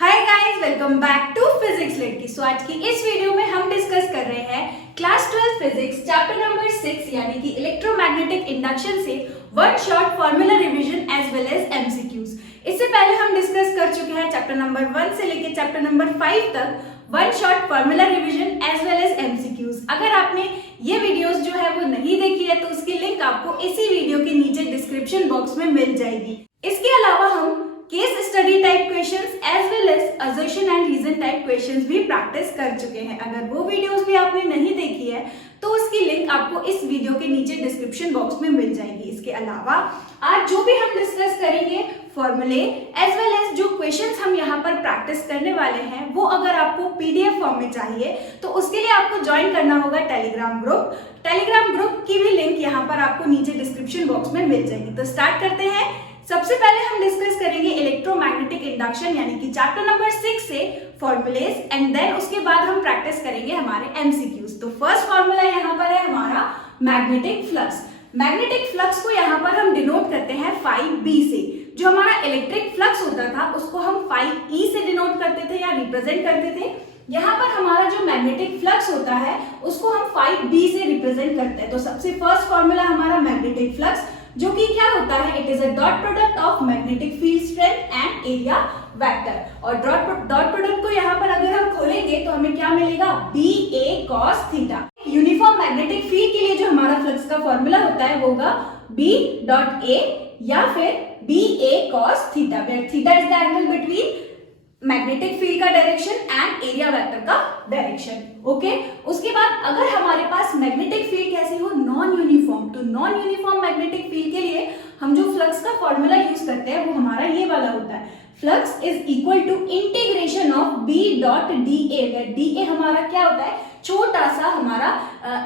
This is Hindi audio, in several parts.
Hi guys, welcome back to physics लड़की। सो आज की इस वीडियो में हम डिस्कस कर रहे हैं क्लास 12 फिजिक्स चैप्टर नंबर 6 यानी कि इलेक्ट्रोमैग्नेटिक इंडक्शन से one shot formula revision as well as MCQs. इससे पहले हम डिस्कस कर चुके हैं चैप्टर नंबर 1 से लेकर चैप्टर नंबर 5 तक one shot formula revision as well as MCQs. अगर आपने ये वीडियोस जो है वो नहीं देखी है तो उसकी लिंक आपको इसी वीडियो के नीचे डिस्क्रिप्शन बॉक्स में मिल जाएगी। इसके अलावा हम case study type questions as well as assertion and reason type questions भी प्रैक्टिस कर चुके हैं। अगर वो वीडियोस भी आपने नहीं देखी है तो उसकी लिंक आपको इस वीडियो के नीचे डिस्क्रिप्शन बॉक्स में मिल जाएगी। इसके अलावा आज जो भी हम डिस्कस करेंगे फॉर्मूले एज वेल एज जो क्वेश्चंस हम यहाँ पर प्रैक्टिस करने वाले हैं वो अगर आपको पीडीएफ फॉर्म में चाहिए तो उसके लिए आपको ज्वाइन करना होगा टेलीग्राम ग्रुप। टेलीग्राम ग्रुप की भी लिंक यहाँ पर आपको नीचे डिस्क्रिप्शन बॉक्स में मिल जाएगी। तो स्टार्ट करते हैं। सबसे पहले हम डिस्कस करेंगे इलेक्ट्रोमैग्नेटिक इंडक्शन यानी कि चैप्टर नंबर 6 से फॉर्मूलेज एंड देन उसके बाद हम प्रैक्टिस करेंगे हमारे एमसीक्यूज। तो फर्स्ट फॉर्मूला यहाँ पर है हमारा मैग्नेटिक फ्लक्स। मैग्नेटिक फ्लक्स को यहाँ पर हम डिनोट करते हैं फाई बी से। जो हमारा इलेक्ट्रिक फ्लक्स होता था उसको हम फाई ई से डिनोट करते थे या रिप्रेजेंट करते थे। यहाँ पर हमारा जो मैग्नेटिक फ्लक्स होता है उसको हम फाई बी से रिप्रेजेंट करते हैं। तो सबसे फर्स्ट फॉर्मूला हमारा मैग्नेटिक फ्लक्स जो कि क्या होता है, it is a dot product of magnetic field strength and area vector. और डॉट प्रोडक्ट को यहाँ पर अगर हम खोलेंगे तो हमें क्या मिलेगा, B A cos theta. Uniform magnetic field के लिए जो हमारा फ्लक्स का फॉर्मूला होता है वो होगा बी डॉट ए या फिर B A cos theta, where theta is the angle between magnetic field का डायरेक्शन एंड एरिया वेक्टर का डायरेक्शन। ओके, उसके बाद अगर हमारे पास मैग्नेटिक फील्ड कैसी हो, नॉन यूनिफॉर्म, तो नॉन यूनिफॉर्म मैग्नेटिक फील्ड के लिए हम जो फ्लक्स का फॉर्मूला यूज करते हैं वो हमारा ये वाला होता है, flux is equal to integration of B dot d A. D A हमारा क्या होता है, छोटा सा हमारा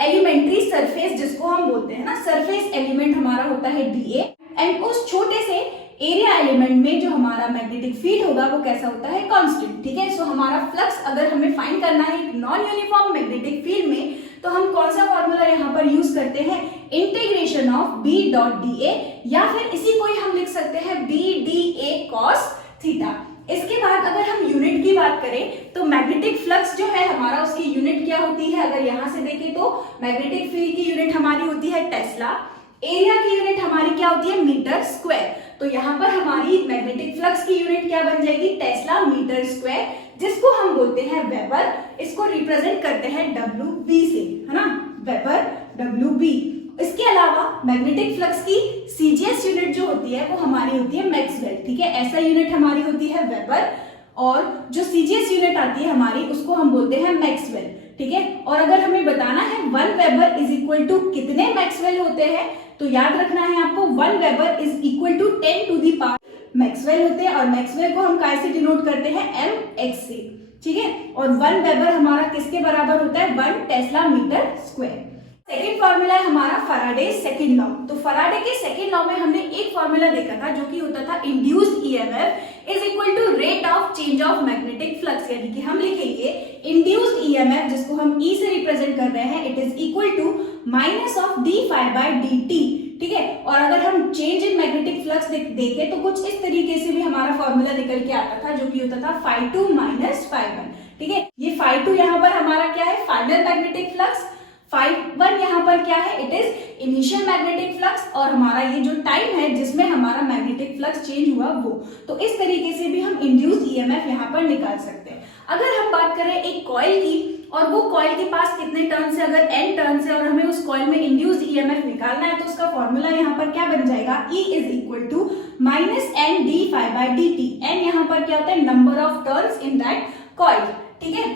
एलिमेंट्री सरफेस जिसको हम बोलते हैं ना, सरफेस एलिमेंट हमारा होता है डी ए एंड उस छोटे से एरिया एलिमेंट में जो हमारा मैग्नेटिक फील्ड होगा वो कैसा होता है, कांस्टेंट। ठीक है, सो हमारा फ्लक्स अगर हमें फाइंड करना है नॉन यूनिफॉर्म मैग्नेटिक फील्ड में तो हम कौन सा फॉर्मूला यहाँ पर यूज करते हैं, integration of B dot d A या फिर इसी को ही हम लिख सकते हैं B d A cos theta. इसके बाद अगर हम यूनिट की बात करें तो मैग्नेटिक फ्लक्स जो है हमारा उसकी यूनिट क्या होती है, अगर यहाँ से देखें तो मैग्नेटिक फील्ड की यूनिट हमारी होती है टेस्ला, एरिया की यूनिट हमारी क्या होती है, मीटर स्क्वायर। तो यहाँ पर हमारी मैग्नेटिक फ्लक्स की यूनिट क्या बन जाएगी, टेस्ला मीटर स्क्वायर, जिसको हम बोलते हैं वेबर। इसको रिप्रेजेंट करते हैं डब्ल्यू बी से, है ना, वेबर डब्ल्यू बी। इसके अलावा मैग्नेटिक फ्लक्स की सीजीएस यूनिट जो होती है वो हमारी होती है मैक्सवेल। ठीक है, ऐसा यूनिट हमारी होती है वेबर और जो सीजीएस यूनिट आती है हमारी उसको हम बोलते हैं मैक्सवेल। ठीक है, और अगर हमें बताना है 1 वेबर इज इक्वल टू कितने मैक्सवेल होते हैं तो याद रखना है आपको 1 weber is equal to 10 to the power maxwell होते हैं और मैक्सवेल को हम काय से डिनोट करते हैं, एम एक्स से। ठीक है, और 1 वेबर हमारा किसके बराबर होता है, 1 tesla metre square. Second formula है हमारा फैराडे सेकेंड लॉ। तो फैराडे के सेकेंड लॉ में हमने एक फॉर्मूला देखा था जो कि होता था induced EMF is equal to rate of change of magnetic flux, यानी कि हम लिखेंगे इंड्यूस्ड ईएमएफ जिसको हम ई से रिप्रेजेंट कर रहे हैं, it is equal to minus of d phi by d t. ठीक है, और अगर हम चेंज इन मैग्नेटिक फ्लक्स देखें तो कुछ इस तरीके से भी हमारा फॉर्मूला निकल के आता था जो कि होता था phi two minus phi one. ठीक है, ये फाई टू यहाँ पर हमारा क्या है, final magnetic flux, phi one यहाँ पर क्या है, it is initial magnetic flux और हमारा ये जो टाइम है जिसमें हमारा मैग्नेटिक फ्लक्स चेंज हुआ वो। तो इस तरीके से भी हम इंड्यूस्ड ईएमएफ यहाँ पर निकाल सकते हैं। अगर हम बात करें एक कॉइल की और वो कॉइल के पास कितने टर्न्स है, अगर n टर्न्स है और हमें उस कॉइल में इंड्यूस्ड ईएमएफ निकालना है तो उसका फॉर्मूला यहाँ पर क्या बन जाएगा, E is equal to minus n d phi by d t. N यहाँ पर क्या होता है, number of turns in that coil. ठीक है,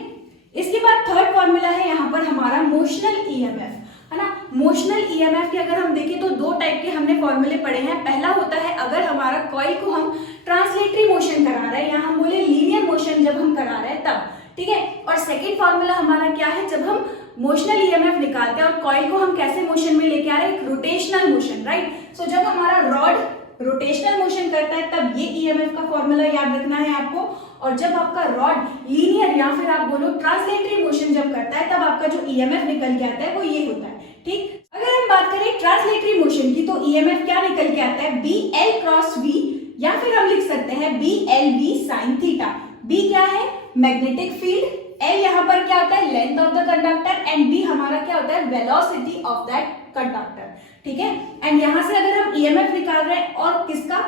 इसके बाद थर्ड फॉर्मूला है यहाँ पर हमारा मोशनल ईएमएफ, है ना। मोशनल ईएमएफ के अगर हम देखें तो दो टाइप के हमने फॉर्मूले पढ़े हैं। पहला होता है अगर हमारा कॉइल को हम ट्रांसलेटरी मोशन करा रहे हैं या हम बोले लीनियर मोशन जब हम करा रहे हैं तब। ठीक है, और सेकेंड फॉर्मूला हमारा क्या है, जब हम मोशनल ईएमएफ निकालते हैं और कॉइल को हम कैसे मोशन में लेके आ रहे हैं, रोटेशनल मोशन, राइट। सो जब हमारा रॉड रोटेशनल मोशन करता है तब ये ईएमएफ का फॉर्मूला याद रखना है आपको, और जब आपका रॉड लीनियर या फिर आप बोलो ट्रांसलेटरी मोशन जब करता है तब आपका जो ईएमएफ निकल के आता है वो ये होता है। ठीक, अगर हम बात करें ट्रांसलेटरी मोशन की तो ईएमएफ क्या निकल के आता है, बी एल क्रॉस वी या फिर हम लिख सकते हैं B L V sine theta. B क्या है, मैग्नेटिक फील्ड, L यहाँ पर क्या होता है, length of the conductor, and B हमारा क्या होता है, वेलोसिटी ऑफ दैट कंडक्टर, ठीक है। एंड यहाँ से अगर हम EMF निकाल रहे हैं और किसका,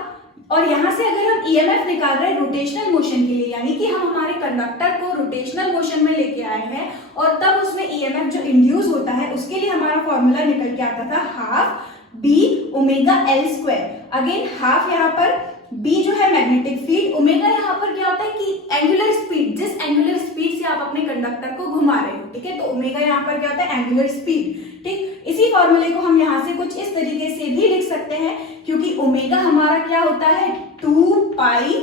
और यहाँ से अगर हम EMF निकाल रहे हैं रोटेशनल मोशन के लिए, यानी कि हम हमारे कंडक्टर को रोटेशनल मोशन में लेके आए हैं और तब उसमें EMF जो इंड्यूस होता है उसके लिए हमारा फॉर्मूला निकल के आता था half B omega L square. Again half यहाँ पर B जो है मैग्नेटिक फील्ड, ओमेगा यहाँ पर क्या होता है कि एंगुलर स्पीड, जिस एंगुलर स्पीड से आप अपने कंडक्टर को घुमा रहे हो, ठीक है, तो ओमेगा यहाँ पर क्या होता है, एंगुलर स्पीड, ठीक। इसी फॉर्मूले को हम यहाँ से कुछ इस तरीके से भी लिख सकते हैं, क्योंकि ओमेगा हमारा क्या होता है 2 पाई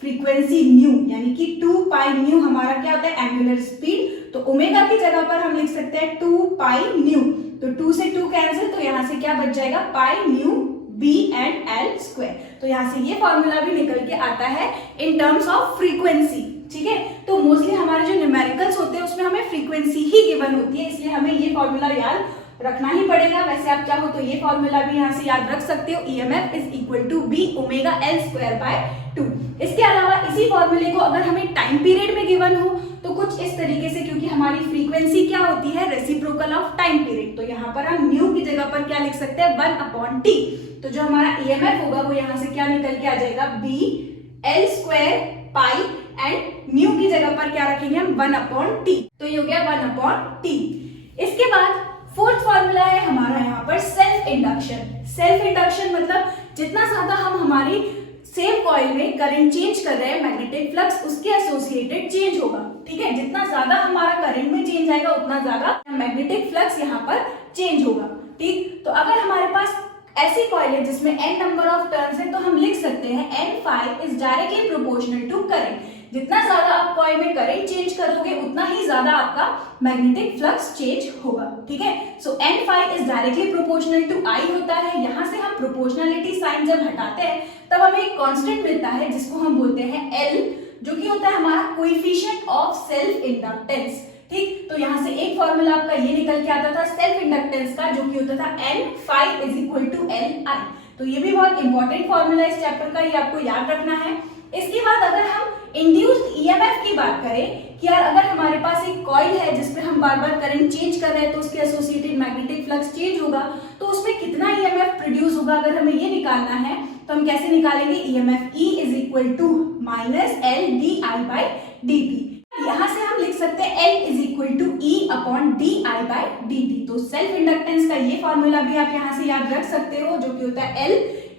फ्रीक्वेंसी न्यू, यानी कि 2 पाई न्यू हमारा क्या होता है, एंगुलर स्पीड। तो ओमेगा की जगह पर हम लिख सकते हैं 2 पाई न्यू, तो 2 से 2 कैंसिल, तो यहाँ से क्या बच जाएगा, pi nu B and L square. तो यहाँ से ये फॉर्मूला भी निकल के आता है इन टर्म्स ऑफ फ्रीक्वेंसी, ठीक है। तो मोस्टली हमारे जो न्यूमेरिकल्स होते हैं उसमें हमें फ्रीक्वेंसी ही गिवन होती है, इसलिए हमें ये फॉर्मूला याद रखना ही पड़ेगा। वैसे आप चाहो तो ये फॉर्मूला भी यहाँ से याद रख सकते हो, EMF is equal to B omega L square by 2। इसके अलावा इसी फॉर्मूले को अगर हमें टाइम पीरियड में गिवन हो तो कुछ इस तरीके से, क्योंकि हमारी फ्रीक्वेंसी क्या होती है, रेसिप्रोकल ऑफ टाइम पीरियड, तो यहाँ पर हम न्यू की जगह पर क्या लिख सकते हैं, 1/t। तो जो हमारा EMF होगा वो यहाँ से क्या निकल के आ जाएगा, B L square pi, and new की जगह पर क्या रखेंगे हम, 1/t, तो ये हो गया 1/t। इसके बाद फोर्थ फॉर्मूला है हमारा यहाँ पर सेल्फ इंडक्शन। सेल्फ इंडक्शन मतलब जितना ज्यादा हम हमारी सेम कॉइल में करंट चेंज कर रहे हैं, मैग्नेटिक फ्लक्स उसके एसोसिएटेड चेंज होगा, ठीक है। जितना ज्यादा हमारा करंट में चेंज आएगा उतना ज्यादा मैग्नेटिक फ्लक्स यहाँ पर चेंज होगा, ठीक। तो अगर हमारे पास ऐसी कॉइल है जिसमें n नंबर ऑफ टर्न्स है, तो हम लिख सकते हैं n phi is directly proportional to current. जितना ज्यादा आप कॉइल में करंट चेंज करोगे उतना ही ज्यादा आपका मैग्नेटिक फ्लक्स चेंज होगा, ठीक है। So n phi is directly proportional to I होता है। यहाँ से हम प्रोपोर्शनलिटी साइन जब हटाते हैं तब हमें एक कांस्टेंट मिलता है जिसको हम बोलते हैं L, जो कि होता है हमारा कोएफिशिएंट ऑफ सेल्फ इंडक्टेंस, ठीक। तो यहाँ से एक फॉर्मूला आपका ये निकल के आता था सेल्फ इंडक्टेंस का, जो कि होता था n phi is equal to Li। तो ये भी बहुत इंपॉर्टेंट फॉर्मूला इस चैप्टर का, ये आपको याद रखना है। इसके बाद अगर हम इंड्यूस्ड EMF की बात करें कि यार अगर हमारे पास एक कॉइल है जिसमें हम बार बार करंट चेंज कर रहे हैं तो उसके एसोसिएटेड मैग्नेटिक फ्लक्स चेंज होगा, तो उसमें कितना EMF प्रोड्यूस होगा, अगर हमें ये निकालना है तो हम कैसे निकालेंगे, EMF E is equal to minus L di/dt। यहाँ से हम लिख सकते हैं L is equal to E/di/dt। तो सेल्फ इंडक्टेंस का ये फॉर्मूला भी आप यहाँ से याद रख सकते हो, जो कि होता है L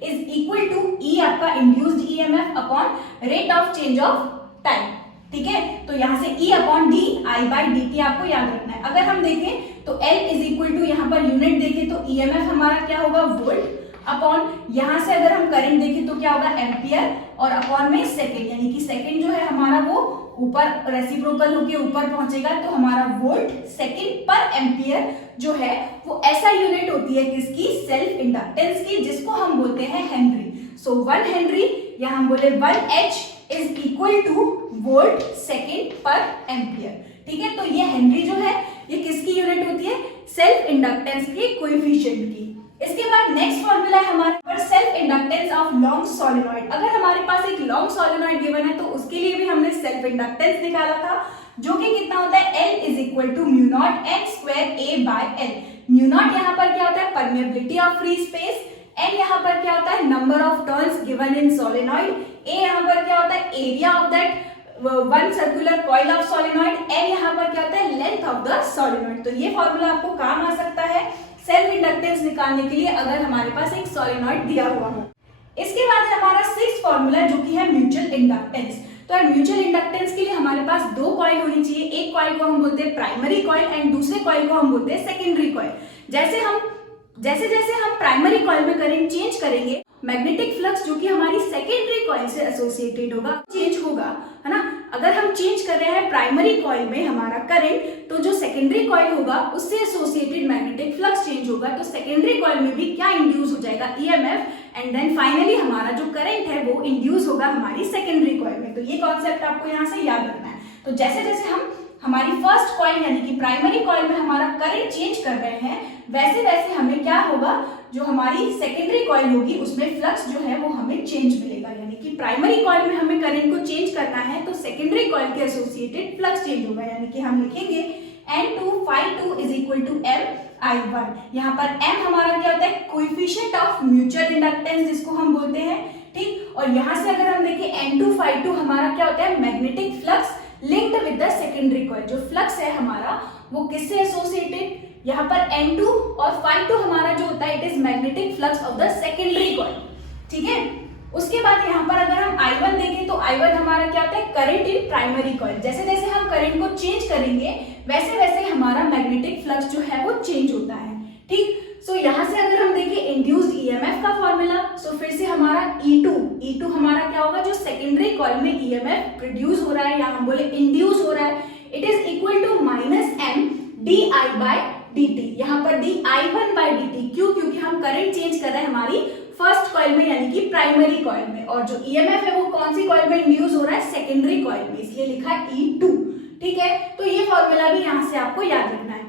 is equal to E आपका induced EMF upon rate of change of time, ठीक है। तो यहाँ से E/di/dt आपको याद रखना है। अगर हम देखें तो L इज इक्वल टू यहाँ पर यूनिट देखें तो EMF हमारा क्या होगा, वोल्ट, अपॉन यहाँ से अगर हम करंट देखें तो क्या होगा, एम्पियर, और अपॉन में सेकेंड, यानी कि सेकेंड जो है हमारा वो ऊपर रेसिप्रोकल होके ऊपर पहुंचेगा, तो हमारा वोल्ट सेकेंड पर एम्पियर जो है वो ऐसा यूनिट होती है किसकी, सेल्फ इंडक्टेंस की, जिसको हम बोलते हैं हेनरी। सो 1 हेनरी या हम बोले 1H is equal two volt second पर एम्पियर, ठीक है। तो ये हेनरी जो है ये किसकी यूनिट होती है, सेल्फ इंडक्टेंस की कोएफिशिएंट की। इसके बाद नेक्स्ट फॉर्मूला है हमारे पर self inductance of long solenoid. अगर हमारे पास एक लॉन्ग सोलेनॉइड गिवन है तो उसके लिए भी हमने सेल्फ इंडक्टेंस निकाला था, जो कि कितना होता है, L is equal to mu naught n square A by L। Mu naught यहाँ पर क्या होता है, permeability of free space, n यहाँ पर क्या होता है, number of turns given in solenoid, A यहाँ पर क्या होता है, area of that one circular coil of solenoid, L यहाँ पर क्या होता है, लेंथ ऑफ द सोलेनॉइड। तो ये फॉर्मूला आपको काम आ सकता है सेल्फ इंडक्टेंस निकालने के लिए अगर हमारे पास एक सोलेनॉइड दिया हुआ हो। इसके बाद हमारा सिक्स्थ फॉर्मूला जो कि है म्यूचुअल इंडक्टेंस। तो म्यूचुअल इंडक्टेंस के लिए हमारे पास दो कॉइल होनी चाहिए, एक कॉइल को हम बोलते हैं प्राइमरी कॉइल एंड दूसरे कॉइल को हम बोलते हैं सेकेंडरी कॉइल। जैसे जैसे हम प्राइमरी कॉइल में करंट चेंज करेंगे, मैग्नेटिक फ्लक्स जो कि हमारी सेकेंडरी कॉइल से एसोसिएटेड होगा चेंज होगा, है ना। अगर हम चेंज कर रहे हैं प्राइमरी कॉइल में हमारा करंट, तो जो सेकेंडरी कॉइल होगा उससे एसोसिएटेड मैग्नेटिक फ्लक्स चेंज होगा, तो सेकेंडरी कॉइल में भी क्या इंड्यूस हो जाएगा, EMF, एंड देन फाइनली हमारा जो करंट है वो इंड्यूस होगा हमारी सेकेंडरी कॉइल में। तो ये कॉन्सेप्ट आपको यहाँ से याद रखना है। तो जैसे जैसे हम हमारी फर्स्ट कॉइल यानी कि प्राइमरी कॉइल में हमारा करंट चेंज कर रहे हैं, वैसे वैसे हमें क्या होगा, जो हमारी सेकेंडरी कॉइल होगी उसमें फ्लक्स जो है वो हमें चेंज मिलेगा। यानी कि प्राइमरी कॉइल में हमें करंट को चेंज करना है तो सेकेंडरी कॉइल के एसोसिएटेड फ्लक्स चेंज होगा। यानी कि हम लिखेंगे N2 phi2 is equal to M_I1। यहाँ पर M हमारा क्या होता है, कोएफिशिएंट ऑफ म्यूचुअल इंडक्टेंस जिसको हम बोलते हैं, ठीक। और यहाँ से अगर हम देखें N2 phi2 हमारा क्या होता है, magnetic flux linked with the secondary coil. जो फ्लक्स है हमारा वो किससे एसोसिएटेड, यहाँ पर N2 और phi2 हमारा जो होता है it is magnetic flux of the secondary coil, ठीक है। उसके बाद यहाँ पर अगर हम I1 देखें तो I1 हमारा क्या होता है, करंट इन प्राइमरी कॉइल। जैसे जैसे हम करंट को चेंज करेंगे वैसे वैसे हमारा मैग्नेटिक फ्लक्स जो है वो चेंज होता है, ठीक। सो यहाँ से अगर हम देखें इंड्यूस्ड ईएमएफ का फॉर्मूला, सो फिर से हमारा E2 हमारा क्या होगा, जो सेकेंडरी कॉइल में ईएमएफ प्रोड्यूस हो रहा है या हम बोले इंड्यूस हो रहा है, it is equal to -M di/dt। यहाँ पर di1/dt क्यों, क्योंकि हम करंट चेंज कर रहे हैं हमारी फर्स्ट कॉइल में यानी कि प्राइमरी कॉइल में, और जो ईएमएफ है वो कौन सी कॉइल में इंड्यूस हो रहा है, सेकेंडरी कॉइल में, इसलिए लिखा है E2, ठीक है। तो ये फॉर्मूला भी यहाँ से आपको याद रखना है।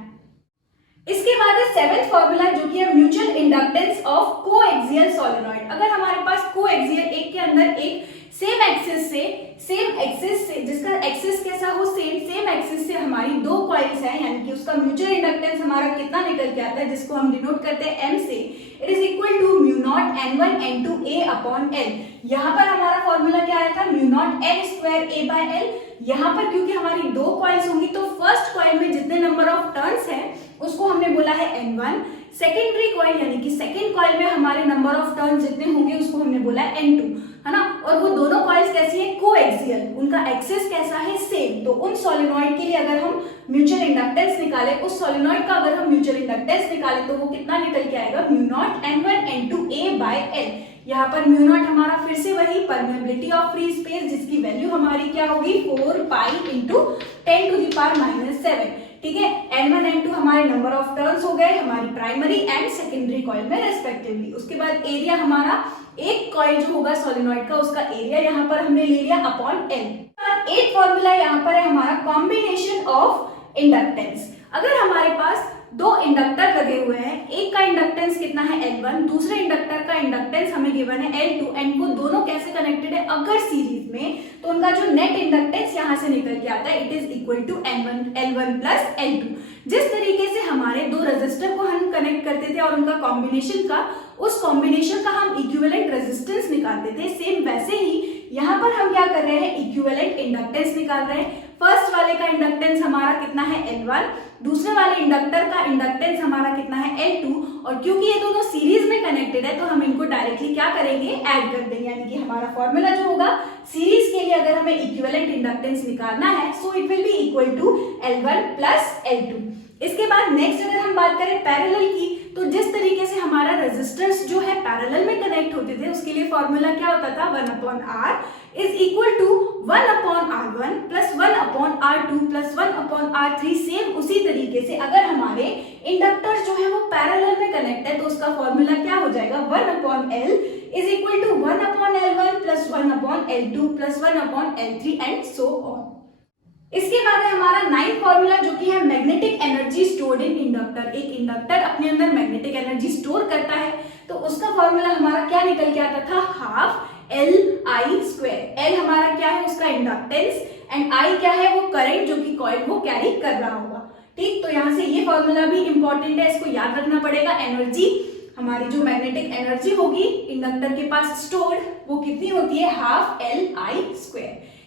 इसके बाद है सेवेंथ फॉर्मूला जो कि है mutual inductance of coaxial solenoid. अगर हमारे पास कोएक्सियल, एक के अंदर एक सेम एक्सिस से जिसका एक्सिस कैसा हो, सेम एक्सिस से हमारी दो कॉइल्स हैं, यानी कि उसका म्यूचुअल इंडक्टेंस हमारा कितना निकल के आता है, जिसको हम डिनोट करते हैं M से, it is equal to mu naught N1 N2 A/L। यहाँ पर हमारा फॉर्मूला क्या आया था, म्यू नॉट N² A/L। यहाँ पर क्योंकि हमारी दो कॉइल्स होंगी तो फर्स्ट कॉइल में जितने नंबर ऑफ टर्न्स हैं उसको हमने बोला है N1, सेकेंडरी कॉइल यानी कि सेकेंड कॉइल में हमारे नंबर ऑफ टर्न्स जितने होंगे उसको हमने बोला है N2, है ना। और वो दोनों कॉइल्स कैसी है, कोएक्सियल, उनका एक्सिस कैसा है, सेम। तो उन सोलेनॉइड के लिए अगर हम म्यूचुअल इंडक्टेंस निकाले, उस सोलेनॉइड का अगर हम म्यूचुअल इंडक्टेंस निकाले तो वो कितना निकल के आएगा, mu naught N1 N2 A/L। यहाँ पर म्यू नॉट हमारा फिर से वही परमेबिलिटी ऑफ फ्री स्पेस जिसकी वैल्यू हमारी क्या होगी, 4 पाई इंटू 10⁻⁷, ठीक है। N1 N2 हमारे नंबर ऑफ टर्न्स हो गए हमारी प्राइमरी एंड सेकेंडरी कॉइल में रेस्पेक्टिवली। उसके बाद एरिया हमारा एक कॉइल जो होगा सोलेनॉइड का उसका एरिया यहाँ पर हमने ले लिया अपॉन L। एक फॉर्मूला यहाँ पर है हमारा कॉम्बिनेशन ऑफ इंडक्टेंस। अगर हमारे पास दो इंडक्टर लगे हुए हैं, एक का इंडक्टेंस कितना है L1, दूसरे इंडक्टर का इंडक्टेंस हमें गिवन है L2, एंड वो दोनों कैसे कनेक्टेड है, अगर सीरीज में, तो उनका जो नेट इंडक्टेंस यहाँ से निकल के आता है it is equal to L1 plus L2। जिस तरीके से हमारे दो रेजिस्टर को हम कनेक्ट करते थे और उनका कॉम्बिनेशन का, उस कॉम्बिनेशन का हम इक्विवेलेंट रेजिस्टेंस निकालते थे, सेम वैसे ही यहाँ पर हम क्या कर रहे हैं, इक्विवेलेंट इंडक्टेंस निकाल रहे हैं। फर्स्ट वाले का इंडक्टेंस हमारा कितना है L1, दूसरे वाले इंडक्टर का इंडक्टेंस हमारा कितना है L2, और क्योंकि ये दोनों सीरीज में कनेक्टेड है तो हम इनको डायरेक्टली क्या करेंगे, ऐड कर देंगे। यानी कि हमारा फॉर्मूला जो होगा सीरीज के लिए अगर हमें इक्विवेलेंट इंडक्टेंस निकालना है, so it will be equal to L1 plus L2। इसके बाद नेक्स्ट अगर हम बात करें पैरेलल की, तो जिस तरीके से हमारा रेजिस्टेंस जो है पैरेलल में कनेक्ट होते थे उसके लिए फॉर्मूला क्या होता था, 1/R is equal to 1/R1 plus 1/R2 plus 1/R3। Same उसी तरीके से अगर हमारे इंडक्टर्स जो है वो पैरेलल में कनेक्ट है तो उसका फॉर्मूला क्या हो जाएगा, 1/L is equal to 1/L1 plus 1/L2 plus 1/L3 and so on. इसके बाद है हमारा 9th फॉर्मूला जो कि है magnetic energy stored in inductor. एक इंडक्टर अपने अंदर मैग्नेटिक एनर्जी स्टोर करता है तो उसका फॉर्मूला हमारा क्या निकल के आता था, हाफ Li²। L हमारा क्या है, उसका इंडक्टेंस, एंड I क्या है, वो करंट जो कि कॉइल वो कैरी कर रहा होगा, ठीक। तो यहाँ से ये फॉर्मूला भी इंपॉर्टेंट है, इसको याद रखना पड़ेगा। एनर्जी हमारी जो मैग्नेटिक एनर्जी होगी इंडक्टर के पास स्टोर्ड वो कितनी होती है, हाफ Li²।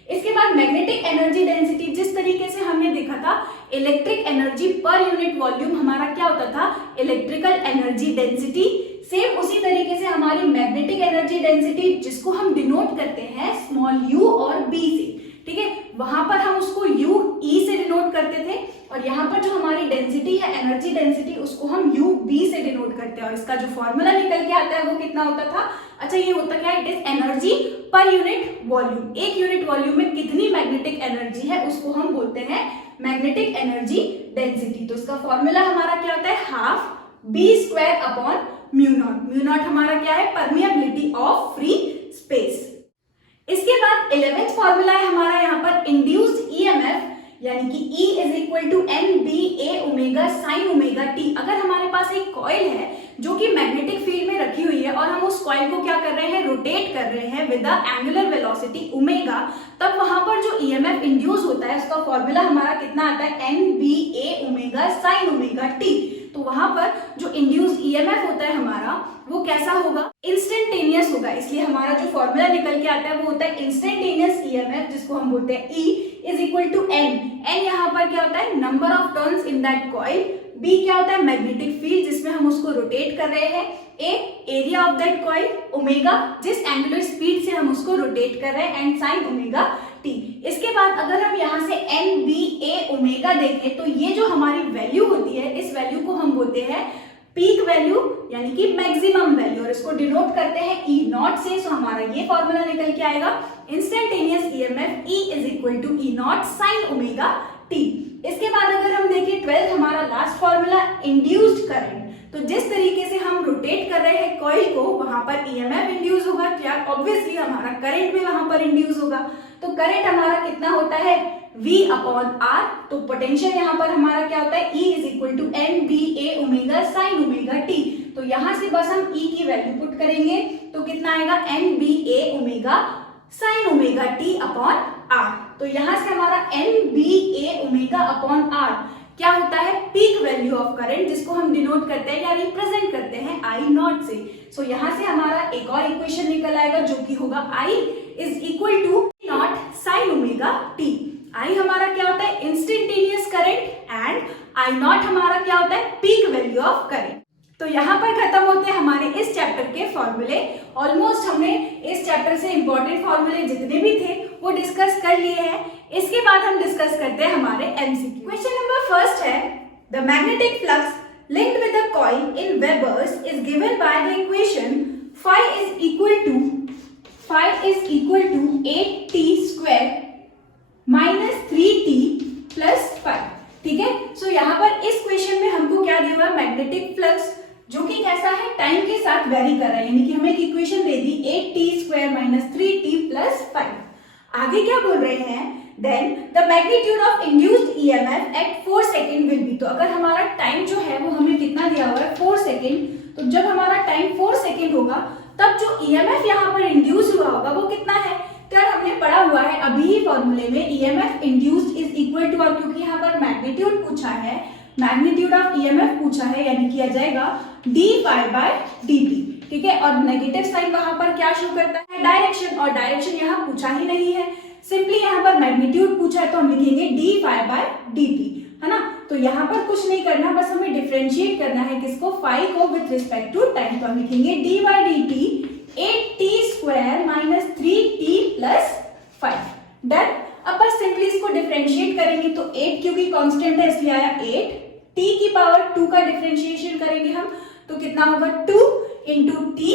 इसके बाद मैग्नेटिक एनर्जी डेंसिटी, जिस तरीके से हमने देखा था electric energy per unit volume हमारा क्या होता था, इलेक्ट्रिकल एनर्जी डेंसिटी, सेम उसी तरीके से हमारी मैग्नेटिक एनर्जी डेंसिटी जिसको हम डिनोट करते हैं स्मॉल u और b से, ठीक है। वहां पर हम उसको u e से डिनोट करते थे और यहाँ पर जो हमारी डेंसिटी है एनर्जी डेंसिटी उसको हम u b से डिनोट करते हैं, और इसका जो फॉर्मूला निकल के आता है वो कितना होता था, अच्छा ये होता क्या है, it is energy per unit volume. एक यूनिट वॉल्यूम में कितनी मैग्नेटिक एनर्जी है उसको हम बोलते हैं मैग्नेटिक एनर्जी डेंसिटी। तो इसका फॉर्मूला हमारा क्या होता है, half b² upon mu naught. Mu naught हमारा क्या है, परमिएबिलिटी ऑफ फ्री स्पेस। इसके बाद 11th फॉर्मूला है हमारा यहाँ पर इंड्यूस्ड ईएमएफ, यानी कि E is equal to NBA omega sine omega t। अगर हमारे पास एक कि मैग्नेटिक फील्ड में रखी हुई है और हम उस कॉइल को क्या कर रहे हैं, रोटेट कर रहे हैं with the angular velocity omega, तब वहां पर जो ईएमएफ इंड्यूस होता है उसका फॉर्मूला हमारा कितना आता है, NBA omega sine omega t. तो वहां पर जो इंड्यूस ईएमएफ होता है हमारा वो कैसा होगा, इंस्टेंटेनियस होगा। इसलिए हमारा जो फॉर्मूला निकल के आता है वो होता है इंस्टेंटेनियस ईएमएफ, जिसको हम बोलते हैं E is equal to N। N यहाँ पर क्या होता है, number of turns in that coil. B क्या होता है, मैग्नेटिक फील्ड जिसमें हम उसको रोटेट कर रहे हैं। A area of that coil, omega जिस एंगुलर स्पीड से हम उसको रोटेट कर रहे हैं, एंड साइन ओमेगा टी। इसके बाद अगर हम यहाँ से NBA ओमेगा देखें तो ये जो हमारी वैल्यू होती है, इस वैल्यू को हम बोलते हैं पीक वैल्यू यानी कि मैक्सिमम वैल्यू, और इसको डिनोट करते हैं ई नॉट से। सो हमारा ये फॉर्मूला निकल के आएगा instantaneous EMF E is equal to E naught sine omega t. इसके बाद अगर हम देखें 12th हमारा लास्ट फॉर्मूला इंड्यूस्ड करंट। तो जिस तरीके से हम रोटेट कर रहे हैं कॉइल को, वहां पर ईएमएफ इंड्यूस होगा, क्या ऑब्वियसली हमारा करंट भी वहां पर इंड्यूस होगा। तो करंट हमारा कितना होता है, V अपॉन R। तो पोटेंशियल यहाँ पर हमारा क्या होता है, E is equal to NBA omega sine omega t. तो यहाँ से बस हम E की वैल्यू पुट करेंगे तो कितना आएगा, NBA omega sine omega T upon R। तो यहाँ से हमारा NBA ओमेगा अपॉन R क्या होता है, पीक वैल्यू ऑफ करंट, जिसको हम डिनोट करते हैं या रिप्रेजेंट करते हैं I नॉट से। सो यहाँ से हमारा एक और इक्वेशन निकल आएगा जो कि होगा I is equal to naught sine omega t. I हमारा क्या होता है, instantaneous current, and I naught हमारा क्या होता है, पीक वैल्यू ऑफ करंट। तो यहाँ पर खत्म होते हैं हमारे इस चैप्टर के फॉर्मूले। ऑलमोस्ट हमने इस चैप्टर से इंपॉर्टेंट फॉर्मूले जितने भी थे वो डिस्कस कर लिए हैं। इसके बाद हम डिस्कस करते हैं हमारे एमसीक्यू। क्वेश्चन नंबर फर्स्ट है, the magnetic flux linked with a coil in Webers is given by the equation phi is equal to 8t square minus 3t plus 5। ठीक है, सो यहाँ पर इस क्वेश्चन में हमको क्या दिया हुआ है, मैग्नेटिक फ्लक्स जो कि कैसा है, टाइम के साथ वेरी कर रहा है, यानी कि हमें एक इक्वेशन दे दी 8t square minus 3t plus 5। आगे क्या बोल रहे हैं, then the magnitude of induced EMF at 4 second will be. तो अगर हमारा टाइम जो है वो हमें कितना दिया हुआ है, 4 सेकेंड, तो जब हमारा टाइम 4 सेकेंड होगा तब जो ईएमएफ यहाँ पर इंड्यूस हुआ होगा वो कितना है। तो यार हमने पढ़ा हुआ है अभी ही फॉर्मूले में, EMF induced is equal to, और क्योंकि यहाँ पर मैग्नीट्यूड पूछा है, मैग्नीट्यूड ऑफ ईएमएफ पूछा है, यानी किया जाएगा डी फाई बाय dt। ठीक है, और नेगेटिव साइन वहां पर क्या शो करता है, डायरेक्शन, और डायरेक्शन यहाँ पूछा ही नहीं है, सिंपली यहाँ पर मैग्नीट्यूड पूछा है तो हम लिखेंगे डी फाई बाय dt, है ना। तो यहाँ पर कुछ नहीं करना, बस हमें डिफरेंशिएट करना है किसको, फाई को विथ रिस्पेक्ट टू टाइम। तो हम लिखेंगे d by dt 8t square minus 3t plus 5। Done. अब बस सिंपली इसको डिफरेंशिएट करेंगे तो 8 क्योंकि कांस्टेंट है इसलिए आया 8, t की पावर 2 का डिफरेंशिएशन करेंगे हम तो कितना होगा 2 इंटू टी,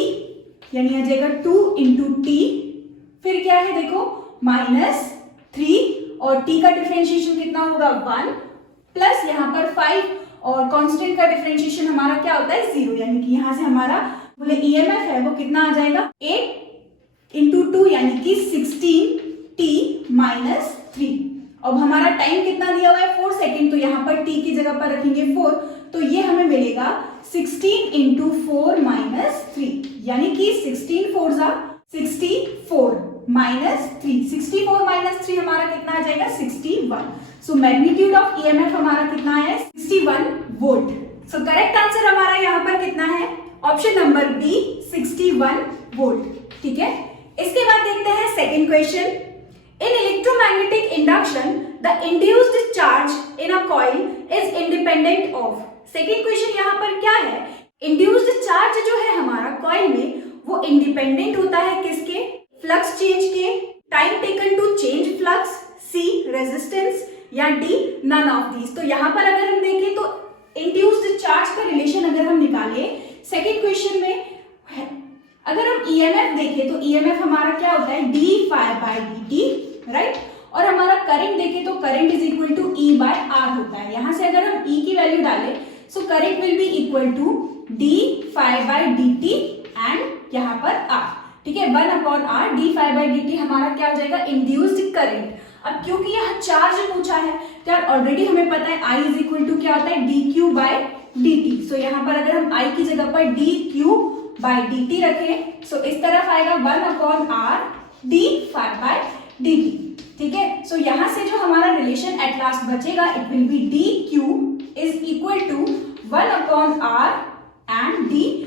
यानी आ जाएगा 2 इंटू टी, फिर क्या है देखो माइनस 3, और t का डिफरेंशिएशन कितना होगा 1, प्लस यहाँ पर 5, और कांस्टेंट का डिफरेंशिएशन हमारा क्या होता है 0, यानी कि यहाँ से हमारा बोले ईएमएफ है वो कितना आ जाएगा 8 इंटू 2 यानी कि 16t माइनस 3। अब हमारा टाइम कितना दिया हुआ है 4 सेकेंड, तो यहाँ पर t की जगह पर रखेंगे 4, तो ये हमें मिलेगा 16 इंटू 4 माइनस 3, यानी कि 16 4 जा 64 माइनस 3, 64 माइनस 3 हमारा कितना आ जाएगा 61। सो मैग्नीट्यूड ऑफ ईएमएफ हमारा कितना है 61 वोल्ट। सो करेक्ट आंसर हमारा यहाँ पर कितना है, ऑप्शन नंबर बी 61 वोल्ट। ठीक है, इसके बाद देखते हैं second question. In electromagnetic induction the induced charge in a coil is independent of. Second question यहाँ पर क्या है, इंड्यूस्ड चार्ज जो है हमारा कॉइल में वो इंडिपेंडेंट होता है किसके, फ्लक्स चेंज के, time taken to change flux, C resistance, या डी नन ऑफ दीज। तो यहाँ पर अगर हम देखें तो इंड्यूस्ड चार्ज का रिलेशन अगर हम निकालें सेकेंड क्वेश्चन में, अगर हम ईएमएफ देखें तो ईएमएफ हमारा क्या होता है d phi by dt, right, और हमारा करंट देखें तो current is equal to E by R होता है। यहां से अगर हम ई की वैल्यू डालें so current will be equal to d phi by dt and यहाँ पर आर। ठीक है, 1 upon R, d phi by dt हमारा क्या हो जाएगा इंड्यूस्ड करंट। अब क्योंकि यहाँ चार्ज पूछा है तो यार ऑलरेडी हमें पता है I इज इक्वल टू क्या होता है डी क्यू बाय dt। सो यहाँ पर अगर हम I की जगह पर dq by dt रखें, सो इस तरफ आएगा 1/r d∅/dt। ठीक है, सो यहाँ से जो हमारा रिलेशन एट लास्ट बचेगा, it will be dq is equal to 1/r and d∅।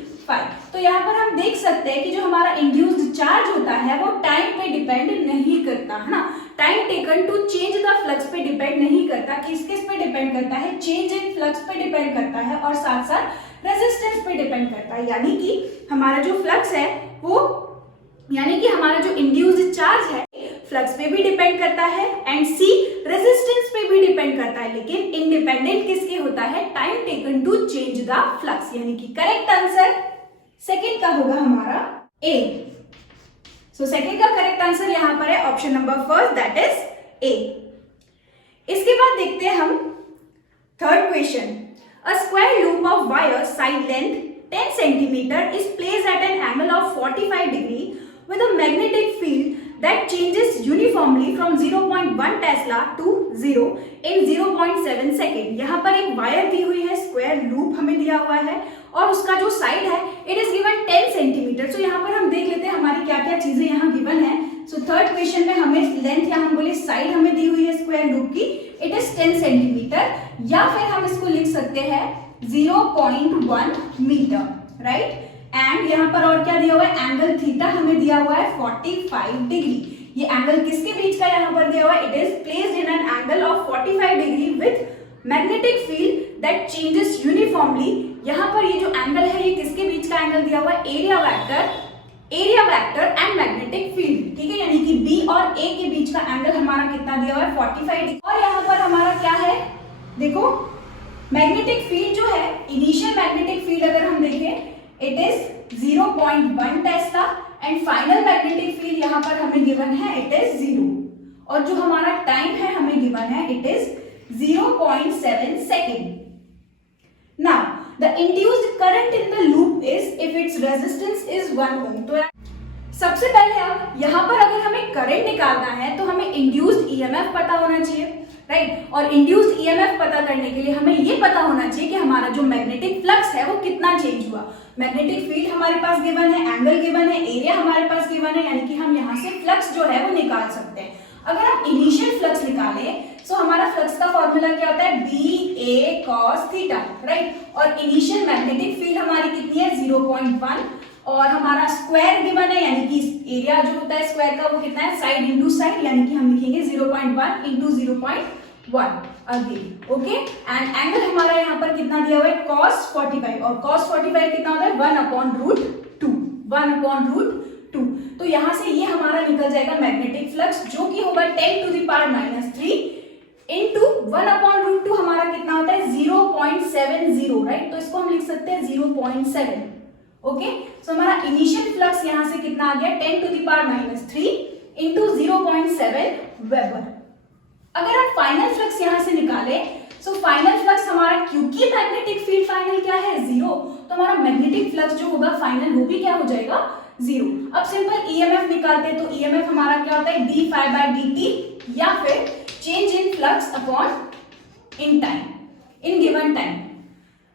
तो यहाँ पर हम देख सकते हैं कि जो हमारा इंड्यूस्ड चार्ज होता है वो टाइम पे डिपेंड नहीं करता है ना, time taken to change the flux पे डिपेंड नहीं करता। किस किस पे डिपेंड करता है? चेंज इन फ्लक्स पे डिपेंड करता है और साथ साथ रेजिस्टेंस पे डिपेंड करता है। यानी कि हमारा जो फ्लक्स है वो, यानी कि हमारा जो इंड्यूस्ड चार्ज है फ्लक्स पे भी डिपेंड करता है एंड सी रेजिस्टेंस पे भी डिपेंड करता है, लेकिन इंडिपेंडेंट किसके होता है? Time taken to change the flux. यानी कि करेक्ट आंसर सेकंड का होगा हमारा ए। सो सेकंड का करेक्ट आंसर यहां पर है option number first, that is A. इसके बाद देखते हैं हम third question. A square loop of wire side length 10 cm is placed at an angle of 45 degree with a magnetic field that changes uniformly from 0.1 Tesla to 0 in 0.7 second। यहाँ पर एक वायर दी हुई है, स्क्वायर लूप हमें दिया हुआ है और उसका जो साइड है इट इज गिवन 10 सेंटीमीटर। सो यहाँ पर हम देख लेते हैं हमारी क्या क्या चीजें यहाँ गिवन है। सो थर्ड क्वेश्चन में हमें लेंथ यहाँ हम बोले साइड हमें दी हुई है स्क्वायर लूप की, इट इज 10 सेंटीमीटर, या फिर हम इसको लिख सकते हैं 0.1 मीटर, राइट। एंड यहाँ पर और क्या दिया हुआ है? एंगल थीटा हमें दिया हुआ है 45 डिग्री। ये एंगल किसके बीच का यहाँ पर दिया हुआ है? It is placed in an angle of 45 degree with magnetic field that changes uniformly. यहाँ पर ये जो एंगल है ये किसके बीच का एंगल दिया हुआ है? Area vector and magnetic field. ठीक है, यानी कि बी और ए के बीच का एंगल हमारा कितना दिया हुआ है? 45 डिग्री। और यहाँ पर हमारा क्या है? देखो मैग्नेटिक फील्ड जो है, इनिशियल मैग्नेटिक फील्ड अगर हम देखें it is 0.1 Tesla and final magnetic field यहाँ पर हमें गिवन है इट इज 0, और जो हमारा टाइम है हमें गिवन है it is 0.7 second. Now the induced current in the loop is if its resistance is 1 ओम। तो सबसे पहले अब यहाँ पर अगर हमें करंट निकालना है तो हमें इंड्यूस्ड ईएमएफ पता होना चाहिए, राइट। और इंड्यूस्ड ईएमएफ पता करने के लिए हमें ये पता होना चाहिए कि हमारा जो मैग्नेटिक फ्लक्स है वो कितना चेंज हुआ। मैग्नेटिक फील्ड हमारे पास गिवन है, एंगल गिवन है, एरिया हमारे पास गिवन है, यानी कि हम यहाँ से फ्लक्स जो है वो निकाल सकते हैं। अगर हम इनिशियल फ्लक्स निकालें तो हमारा फ्लक्स का फॉर्मूला क्या होता है? B A cos theta, right. और इनिशियल मैग्नेटिक फील्ड हमारी कितनी है? 0.1, और हमारा स्क्वायर गिवन है, यानी कि एरिया जो होता है स्क्वायर का वो कितना है? साइड इंटू साइड, यानी कि हम लिखेंगे 0.1 into 0.1 again, okay. And angle हमारा यहाँ पर कितना दिया हुआ है? cos 45, और cos 45 कितना होता है? 1/√2, 1/√2। तो यहाँ से ये हमारा निकल जाएगा मैग्नेटिक फ्लक्स, जो कि होगा 10⁻³ इंटू 1/√2 हमारा कितना होता है? 0.70, राइट। तो इसको हम लिख सकते हैं 0.7, ओके। सो हमारा इनिशियल फ्लक्स यहाँ से कितना आ गया? 10⁻³ इंटू 0.7 वेबर। अगर हम फाइनल फ्लक्स यहाँ से निकाले, सो फाइनल फ्लक्स हमारा, क्योंकि मैग्नेटिक फील्ड फाइनल क्या है? 0, तो हमारा मैग्नेटिक फ्लक्स जो होगा फाइनल वो भी क्या हो जाएगा? 0। अब सिंपल ईएमएफ निकालते हैं, तो ईएमएफ हमारा क्या होता है? d∅/dt, या फिर change in flux upon in time, in given time.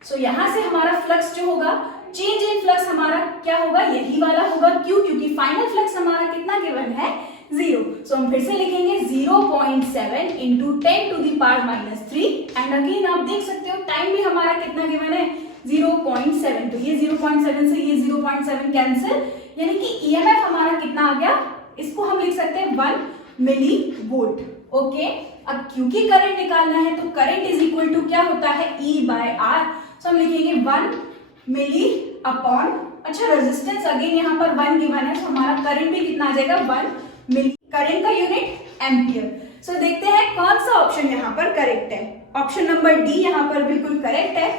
So यहाँ से हमारा फ्लक्स जो होगा, चेंज इन फ्लक्स हमारा क्या होगा? यही वाला होगा। क्यों? क्योंकि फाइनल फ्लक्स हमारा कितना गिवन है? 0। सो हम फिर से लिखेंगे 0.7 इंटू 10⁻³ एंड अगेन आप देख सकते हो टाइम भी हमारा कितना गिवन है? 0.7। तो ये 0.7 से ये 0.7 कैंसिल, यानी कि ईएमएफ हमारा कितना आ गया? इसको हम लिख सकते हैं 1 मिली वोल्ट, ओके। अब क्योंकि करंट निकालना है तो करंट इज इक्वल टू क्या होता है? E/R। सो हम लिखेंगे 1 मिली अपॉन, अच्छा रेजिस्टेंस अगेन यहाँ पर 1 गिवन है, तो हमारा करंट भी कितना आ जाएगा? 1 मिली। करंट का यूनिट एम्पियर। सो देखते हैं कौन सा ऑप्शन यहाँ पर करेक्ट है। ऑप्शन नंबर डी यहाँ पर बिल्कुल करेक्ट है,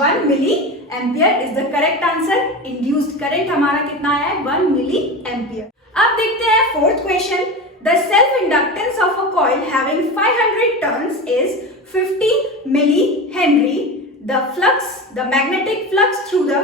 1 milli ampere is the correct answer. Induced current हमारा कितना आया है? 1 मिली एम्पियर। अब देखते हैं fourth question. The self inductance of a coil having 500 turns is 50 milli henry. The flux, the magnetic flux through the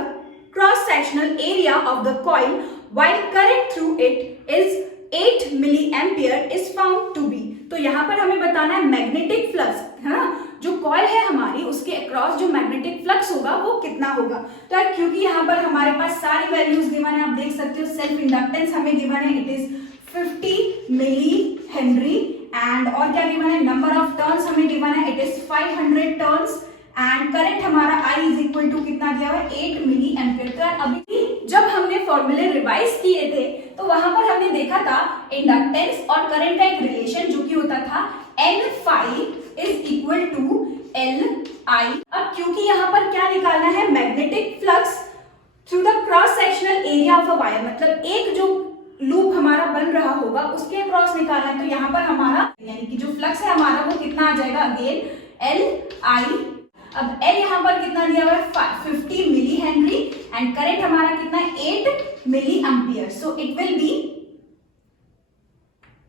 cross-sectional area of the coil while current through it is 8 milliampere is found to be। तो यहाँ पर हमें बताना है मैग्नेटिक फ्लक्स, है ना। जो कॉइल है हमारी उसके अक्रॉस जो मैग्नेटिक फ्लक्स होगा वो कितना होगा। तो यार क्योंकि यहाँ पर हमारे पास सारी वैल्यूज गिवन है, आप देख सकते हो सेल्फ इंडक्टेंस हमें गिवन है, it is 50 milli henry and और क्या गिवन है, नंबर ऑफ टर्न्स हमें गिवन है, it is 500 turns and current हमारा I इज इक्वल टू कितना दिया हुआ है, 8 मिली एम्पियर। तो यार अभी जब हमने फॉर्मूले रिवाइज किए थे तो वहां पर हमने देखा था इंडक्टेंस और करंट का एक रिलेशन जो कि होता था N phi is equal to L I। अब क्योंकि यहाँ पर क्या निकालना है, magnetic flux through the cross sectional area of a wire, मतलब एक जो लूप हमारा बन रहा होगा उसके अक्रॉस निकालना है। तो यहाँ पर हमारा यानी कि जो फ्लक्स है हमारा वो कितना आ जाएगा, अगेन L I। अब L यहाँ पर कितना दिया हुआ है, 50 मिली हेनरी एंड करंट हमारा कितना है, 8 milli ampere. So it will be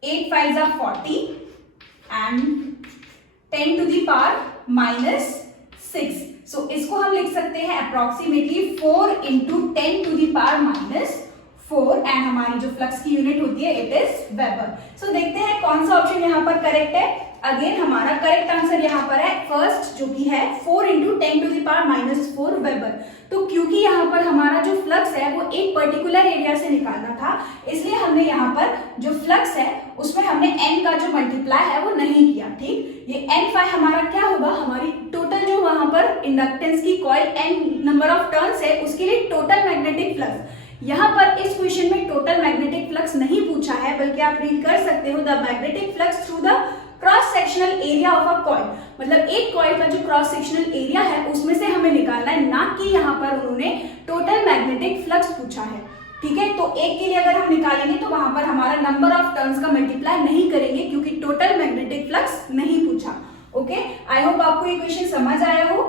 8 5 are 40 and 10 to the power minus 6। सो इसको हम लिख सकते हैं approximately 4 into 10 to the power minus 4 and हमारी जो फ्लक्स की यूनिट होती है इट इज वेबर। सो देखते हैं कौन सा ऑप्शन यहाँ पर करेक्ट है। अगेन हमारा करेक्ट आंसर यहाँ पर है फर्स्ट जो कि है 4 into 10 to the power minus 4 weber. तो क्योंकि यहाँ पर हमारा जो फ्लक्स है वो एक पर्टिकुलर एरिया से निकालना था, इसलिए हमने यहाँ पर जो फ्लक्स है उसमें हमने n का जो मल्टीप्लाई है वो नहीं किया। ठीक, ये n फाई हमारा क्या होगा, हमारी टोटल जो वहां पर इंडक्टेंस की coil n number of turns है उसके लिए टोटल मैग्नेटिक फ्लक्स। यहाँ पर इस क्वेश्चन में टोटल मैग्नेटिक फ्लक्स नहीं पूछा है, बल्कि आप रीड कर सकते हो the magnetic flux through the cross sectional area of a coil, मतलब एक कॉइल का जो क्रॉस सेक्शनल एरिया है उसमें से हमें निकालना है, ना कि यहाँ पर उन्होंने टोटल मैग्नेटिक फ्लक्स पूछा है। ठीक है, तो एक के लिए अगर हम निकालेंगे तो वहां पर हमारा नंबर ऑफ टर्न्स का मल्टीप्लाई नहीं करेंगे क्योंकि टोटल मैग्नेटिक फ्लक्स नहीं पूछा। ओके, आई होप आपको ये क्वेश्चन समझ आया हो।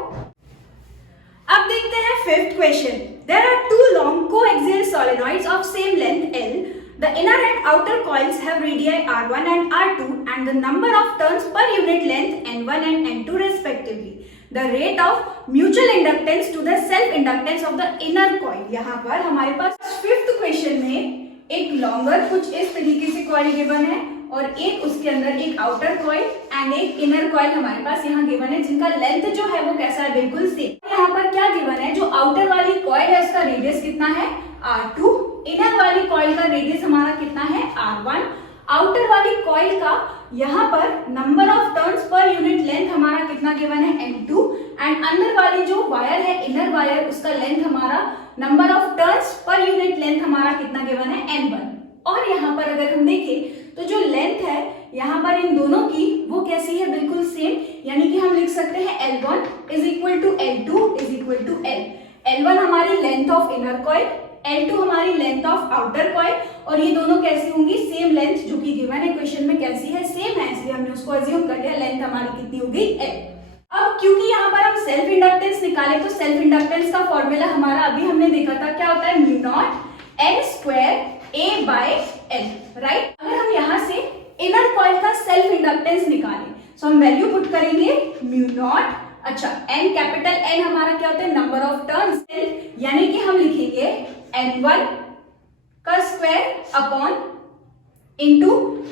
अब देखते हैं fifth question. There are two long coaxial solenoids of same length L. The inner and outer coils have radii R1 and R2 and the number of turns per unit length N1 and N2 respectively. The rate of mutual inductance to the self inductance of the inner coil. यहाँ पर हमारे पास फिफ्थ क्वेश्चन में एक लॉन्गर कुछ इस तरीके से कॉइल गिवन है और एक उसके अंदर एक आउटर कॉइल एंड एक इनर कॉइल हमारे पास यहाँ गिवन है, जिनका लेंथ जो है वो कैसा है, बिल्कुल सेम। यहाँ पर क्या गिवन है, जो आउटर वाली कॉइल है उसका रेडियस कितना है R2, इनर वाली कॉइल का रेडियस हमारा कितना है R1। आउटर वाली कॉइल का यहाँ पर number of turns per unit length हमारा कितना गिवन है N2 एंड अंदर वाली जो वायर है इनर वायर उसका लेंथ हमारा number of turns per unit length हमारा कितना गिवन है N1। और यहाँ पर अगर हम देखें तो जो लेंथ है यहाँ पर इन दोनों की वो कैसी है, बिल्कुल सेम, यानी कि हम लिख सकते हैं L1 is equal to L2 is equal to L। L1 हमारी length of inner coil, L2 हमारी लेंथ ऑफ आउटर कॉइल और ये दोनों कैसी होंगी, सेम लेंथ जो कि गिवन है क्वेश्चन में कैसी है, सेम है, इसलिए हमने उसको अज्यूम कर लिया लेंथ हमारी कितनी होगी L। अब क्योंकि यहाँ पर हम सेल्फ इंडक्टेंस निकाले तो सेल्फ इंडक्टेंस का फॉर्मूला हमारा अभी हमने देखा था क्या होता है, mu naught N square A by L, right. अगर हम यहाँ से इनर कॉइल का सेल्फ इंडक्टेंस निकालें तो हम वैल्यू पुट करेंगे म्यू नॉट, अच्छा N कैपिटल N हमारा क्या होता है, नंबर ऑफ टर्न्स, यानी कि हम लिखेंगे N1 का स्क्वायर अपॉन इंटू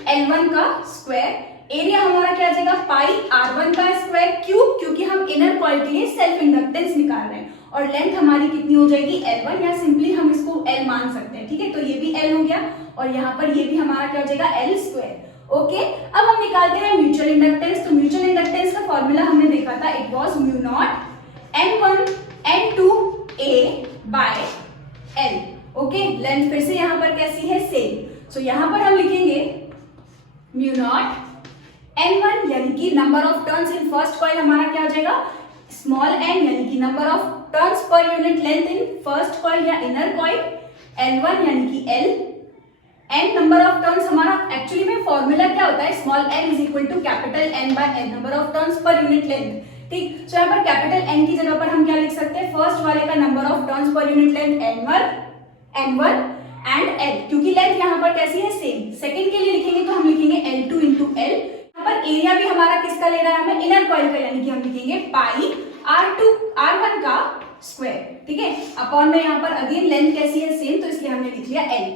L1 का स्क्वायर। एरिया हमारा क्या आ जाएगा, पाई R1 का स्क्वायर, क्यों, क्योंकि हम इनर कॉइल के लिए सेल्फ इंडक्टेंस निकाल रहे हैं और लेंथ हमारी कितनी हो जाएगी L1, या सिंपली हम इसको L मान सकते हैं। ठीक है, तो ये भी L हो गया और यहाँ पर ये भी हमारा क्या हो जाएगा L स्क्वायर। ओके, अब हम निकालते हैं म्यूचुअल इंडक्टेंस। तो म्यूचुअल इंडक्टेंस का फॉर्मूला हमने देखा था, it was mu naught N1 N2 A by L। Okay, length फिर से यहाँ पर कैसी है, सेम। सो यहाँ पर हम लिखेंगे म्यू नॉट N1 यानी कि number of turns in first coil हमारा क्या हो जाएगा, स्मॉल n यानी कि number of turns per unit length in first coil या इनर कॉइल, L1 यानी कि L, n number of turns हमारा एक्चुअली में फॉर्मूला क्या होता है, small n is equal to capital N by N, number of turns per unit length. ठीक, तो यहाँ पर कैपिटल N की जगह पर हम क्या लिख सकते हैं, फर्स्ट वाले का number of turns per unit length N1 and L, क्योंकि लेंथ यहाँ पर कैसी है, सेम। सेकंड के लिए लिखेंगे तो हम लिखेंगे L2 इंटू L। यहाँ पर एरिया भी हमारा किसका ले रहा है, हमें इनर कॉइल का, यानी कि हम लिखेंगे पाई R1 का स्क्वायर। ठीक है, अपॉन में यहाँ पर अगेन लेंथ कैसी है, सेम, तो इसलिए हमने लिख लिया L।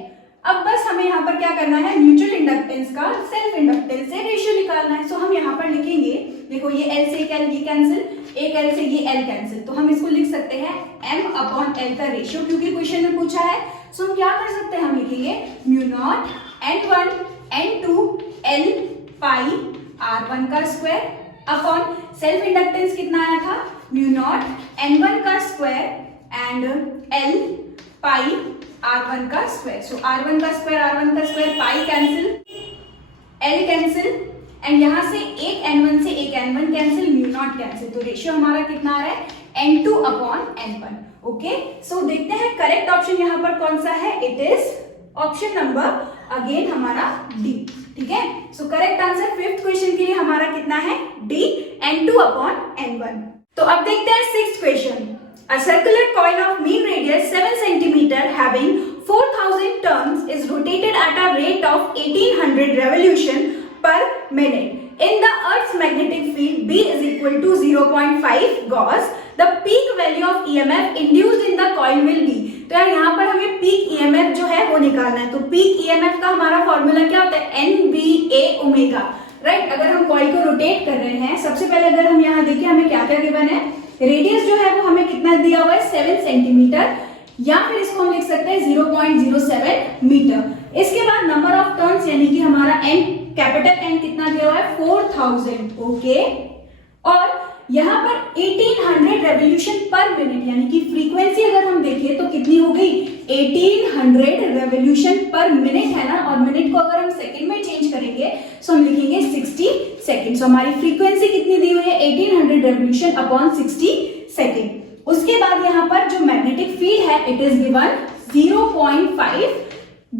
अब बस हमें यहाँ पर क्या करना है, म्यूचुअल इंडक्टेंस का सेल्फ इंडक्टेंस से रेशियो निकालना है। सो हम यहाँ पर लिखेंगे देखो ये L से एक L ये कैंसिल, एक L से ये L कैंसिल, तो हम इसको लिख सकते हैं m/l का रेशियो, क्योंकि क्वेश्चन में पूछा है। सो हम क्या कर सकते हैं, हम लिखेंगे mu naught n1 n2 L पाई r1 का स्क्वायर अपॉन सेल्फ इंडक्टेंस कितना आया था, म्यू नॉट n1 का square and L pi r1 का स्क्वायर। सो r1 का square pi cancel, L cancel and यहाँ से एक n1 से एक n1 cancel, mu naught cancel, तो रेशियो हमारा कितना आ रहा है n2 अपॉन n1। ओके, सो देखते हैं करेक्ट ऑप्शन यहाँ पर कौन सा है, it is option number again हमारा डी। ठीक है, so correct answer fifth question के लिए हमारा कितना है, डी n2 अपॉन n1। तो अब देखते हैं sixth question. A circular coil of mean radius 7 cm having 4000 turns is rotated at a rate of 1800 revolution per minute in the Earth's magnetic field B is equal to 0.5 Gauss. The peak value of EMF induced in the coil will be। तो यार यहाँ पर हमें पीक EMF जो है वो निकालना है। तो पीक EMF का हमारा फॉर्मूला क्या होता है, NBA ओमेगा, राइट। अगर हम कॉइल को रोटेट कर रहे हैं, सबसे पहले अगर हम यहाँ देखिए हमें क्या क्या गिवन है, रेडियस जो है वो हमें कितना दिया हुआ है 7 सेंटीमीटर, या फिर इसको हम लिख सकते हैं 0.07 मीटर। इसके बाद नंबर ऑफ टर्न्स यानी कि हमारा n कैपिटल N कितना दिया हुआ है 4000। ओके, और यहाँ पर 1800 रेवोल्यूशन पर मिनट यानी कि फ्रीक्वेंसी अगर हम देखें तो कितनी हो गई 1800 रेवोल्यूशन पर मिनट है ना, और मिनट को अगर हम सेकंड में चेंज करेंगे तो हम लिखेंगे 60 सेकंड। सो हमारी फ्रीक्वेंसी कितनी दी हुई है 1800 रेवोल्यूशन अपॉन 60 सेकंड। उसके बाद यहाँ पर जो मैग्नेटिक फील्ड है इट इज गिवन 0.5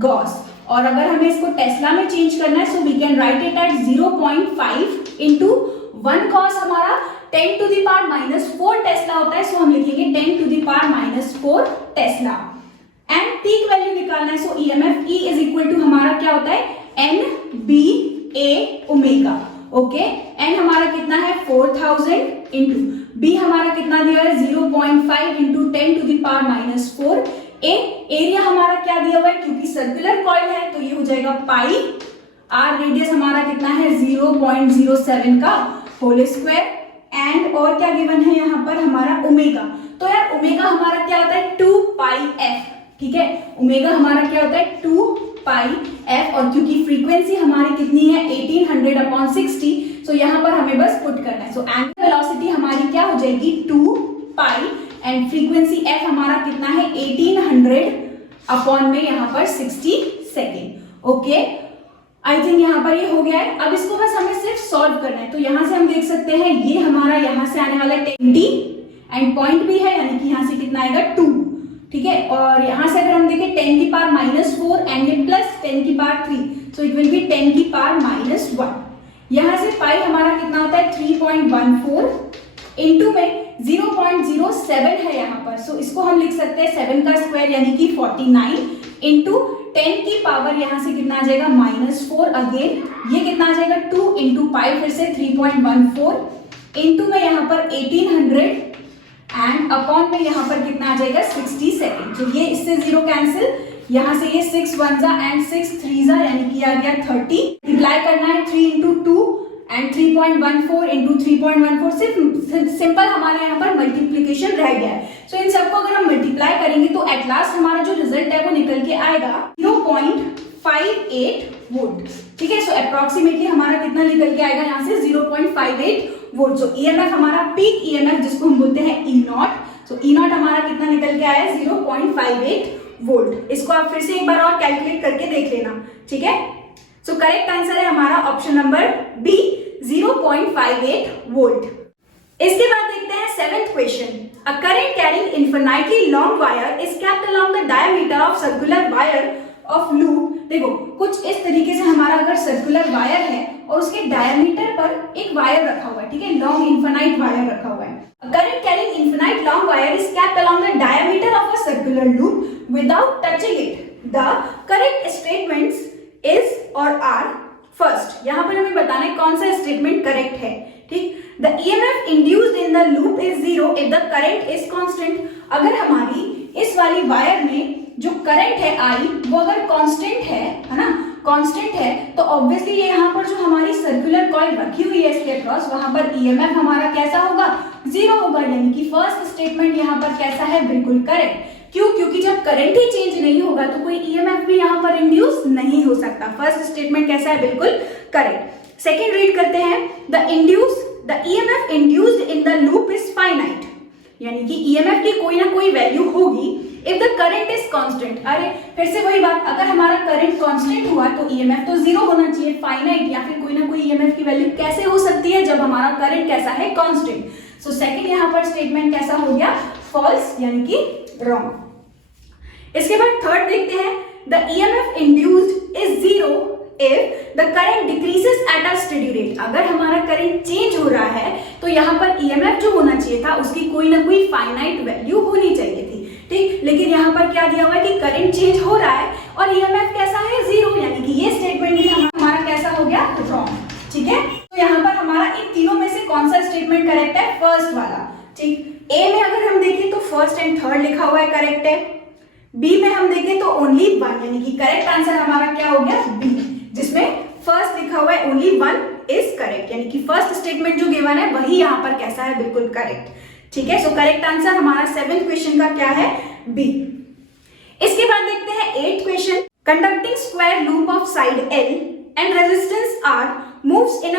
गॉस, और अगर हमें इसको टेस्ला में चेंज करना है so we can write it at 0.5 into 1 gauss हमारा 10 to the power -4 टेस्ला होता है, सो हम लिखेंगे 10 to the power -4 tesla. And peak value निकालना है, so EMF E is equal to हमारा क्या होता है NBA ओमेगा। ओके, एन हमारा कितना है 4000 इंटू बी हमारा कितना दिया है 0.5 into 10 to the power -4। Area हमारा क्या दिया हुआ है, क्योंकि सर्कुलर कॉइल है तो ये हो जाएगा पाई, आर रेडियस हमारा कितना है 0.07 का होल स्क्वायर, एंड और क्या गिवन है यहाँ पर हमारा ओमेगा। तो यार ओमेगा हमारा क्या होता है 2 पाई एफ। ठीक है, ओमेगा हमारा क्या होता है 2 पाई एफ, और क्योंकि फ्रीक्वेंसी हमारी कितनी है 1800 अपॉन 60, सो यहाँ पर हमें बस पुट करना है। सो एंगुलर वेलोसिटी हमारी क्या हो जाएगी 2 पाई एंड फ्रीक्वेंसी एफ हमारा कितना है 1800 अपॉन में यहाँ पर 60 सेकेंड। ओके, आई थिंक यहाँ पर ये हो गया है। अब इसको बस हमें सिर्फ सॉल्व करना है। तो यहाँ से हम देख सकते हैं ये हमारा यहाँ से आने वाला 10t एंड पॉइंट भी है, यानी कि यहाँ से कितना आएगा 2। ठीक है, और यहाँ से अगर हम देखें 10 की पावर -4 एंड ये प्लस 10 की power 3, so it will B 10 की पावर -1। यहाँ से पाई हमारा कितना होता है 3.14 इंटू में 0.07 है यहाँ पर, सो इसको हम लिख सकते हैं 7 का स्क्वायर यानी कि 49 इंटू 10 की पावर यहाँ से कितना आ जाएगा -4, अगेन ये कितना आ जाएगा 2 इंटू पाई फिर से 3.14 इंटू में यहाँ पर 1800 एंड अपॉन में यहाँ पर कितना आ जाएगा 60 सेकेंड। तो ये इससे 0 कैंसिल, यहाँ से ये 6 1 एंड 6 3 यानी कि आ गया 30। मल्टीप्लाई करना है 3 इंटू 2 एंड 3.14 इंटू 3.14, सिर्फ सिंपल हमारा यहाँ पर मल्टीप्लीकेशन रह गया है। सो इन सबको अगर हम मल्टीप्लाई करेंगे तो एट लास्ट हमारा जो रिजल्ट है वो निकल के आएगा 0.58 वोल्ट। ठीक है, सो अप्रोक्सीमेटली हमारा कितना निकल के आएगा यहाँ से 0.58 वोल्ट। सो ईएमएफ हमारा पीक ईएमएफ जिसको हम बोलते हैं ई नॉट, सो ई नॉट हमारा कितना निकल के आया 0.58 वोल्ट। इसको आप फिर से एक बार और कैलकुलेट करके देख लेना। ठीक है, सो करेक्ट आंसर है हमारा ऑप्शन नंबर बी 0.58 वोल्ट। इसके बाद देखते हैं seventh question. A current carrying infinitely long wire is kept along the diameter of circular wire of loop. देखो कुछ इस तरीके से हमारा अगर सर्कुलर वायर है और उसके डायमीटर पर एक वायर रखा हुआ है, ठीक है, लॉन्ग इन्फिनाइट वायर रखा हुआ है। Current carrying infinite long wire is kept along the diameter of a circular loop without touching it. The correct statements is और आर फर्स्ट। यहां पर हमें बताना है कौन सा स्टेटमेंट करेक्ट है। ठीक, the EMF induced in the loop is 0 if the current is constant. अगर हमारी इस वाली वायर में जो करंट है आई वो अगर कांस्टेंट है ना, कांस्टेंट है तो ऑब्वियसली ये यहाँ पर जो हमारी सर्कुलर कॉइल रखी हुई है इसके अक्रॉस, वहां पर ईएमएफ हमारा कैसा होगा, 0 होगा। यानी कि फर्स्ट स्टेटमेंट यहाँ पर कैसा है, बिल्कुल करेक्ट। क्यों? क्योंकि जब करंट ही चेंज नहीं होगा तो कोई ईएमएफ भी यहाँ पर इंड्यूस नहीं हो सकता। फर्स्ट स्टेटमेंट कैसा है, बिल्कुल करेक्ट। सेकेंड रीड करते हैं, the EMF induced in the loop is finite, यानी कि ईएमएफ की कोई ना कोई वैल्यू होगी if the current is constant. अरे फिर से वही बात, अगर हमारा करंट कांस्टेंट हुआ तो ईएमएफ तो 0 होना चाहिए, फाइनाइट या फिर कोई ना कोई ईएमएफ की वैल्यू कैसे हो सकती है जब हमारा करंट कैसा है, कांस्टेंट। सो सेकंड यहाँ पर स्टेटमेंट कैसा हो गया, फॉल्स यानी कि रॉन्ग। इसके बाद थर्ड देखते हैं, the EMF induced is 0 if the current decreases at a steady rate। अगर हमारा करंट चेंज हो रहा है तो यहाँ पर ईएमएफ जो होना चाहिए था उसकी कोई ना कोई फाइनाइट वैल्यू होनी चाहिए थी, ठीक। लेकिन यहाँ पर क्या दिया हुआ है कि करंट चेंज हो रहा है और ईएमएफ कैसा है, 0, यानी कि ये स्टेटमेंट भी हमारा कैसा हो गया, रॉन्ग, ठीक है। तो यहाँ पर हमारा इन तीनों में से कौन सा स्टेटमेंट करेक्ट है, फर्स्ट वाला, ठीक। ए में अगर हम देखें तो फर्स्ट एंड थर्ड लिखा हुआ है, करेक्ट है। बी में हम देखें तो ओनली 1, यानी कि करेक्ट आंसर हमारा क्या हो गया, बी, जिसमें फर्स्ट लिखा हुआ है ओनली 1 इज करेक्ट, यानी कि फर्स्ट स्टेटमेंट जो गिवन है वही यहाँ पर कैसा है, बिल्कुल करेक्ट, ठीक है। सो करेक्ट आंसर हमारा 7th क्वेश्चन का क्या है, बी। इसके बाद देखते हैं 8th question, conducting square loop of side L and resistance R moves in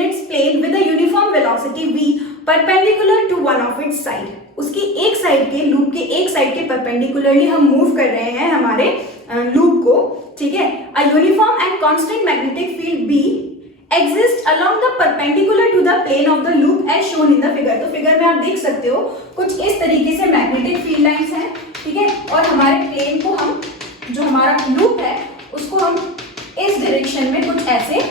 its plane with a uniform velocity v perpendicular to one of its side। उसकी एक साइड के लूप के एक साइड के परपेंडिकुलरली हम मूव कर रहे हैं हमारे लूप को, ठीक है। A uniform and constant magnetic field B exists along the perpendicular to the plane of the loop as shown in the figure। तो फिगर में आप देख सकते हो कुछ इस तरीके से मैग्नेटिक फील्ड लाइंस हैं, ठीक है। और हमारे प्लेन को हम, जो हमारा लूप है उसको हम इस डायरेक्शन में कुछ ऐसे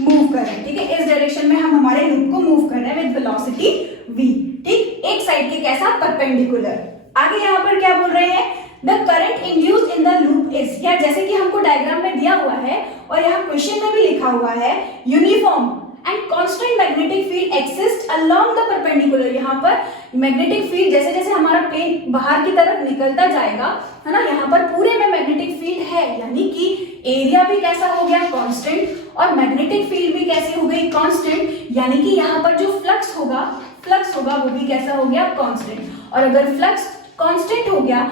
मूव कर रहे हैं, ठीक है। इस डायरेक्शन में हम हमारे लूप को मूव कर रहे हैं विद वेलोसिटी v, ठीक। एक साइड के कैसा, परपेंडिकुलर। आगे यहाँ पर क्या बोल रहे हैं, the current induced in the loop is, या जैसे कि हमको डायग्राम में दिया हुआ है और यहाँ क्वेश्चन में भी लिखा हुआ है, uniform and constant magnetic field exist along the perpendicular. यहाँ पर मैग्नेटिक फील्ड जैसे जैसे हमारा प्लेन बाहर की तरफ निकलता जाएगा, है ना, यहाँ पर पूरे में मैग्नेटिक फील्ड है, यानी कि एरिया भी कैसा हो गया, कांस्टेंट, और मैग्नेटिक फील्ड भी कैसी हो गई, कांस्टेंट, यानी कि यहाँ पर जो फ्लक्स होगा वो भी कैसा हो गया, कांस्टेंट। और अगर फ्लक्स कांस्टेंट हो गया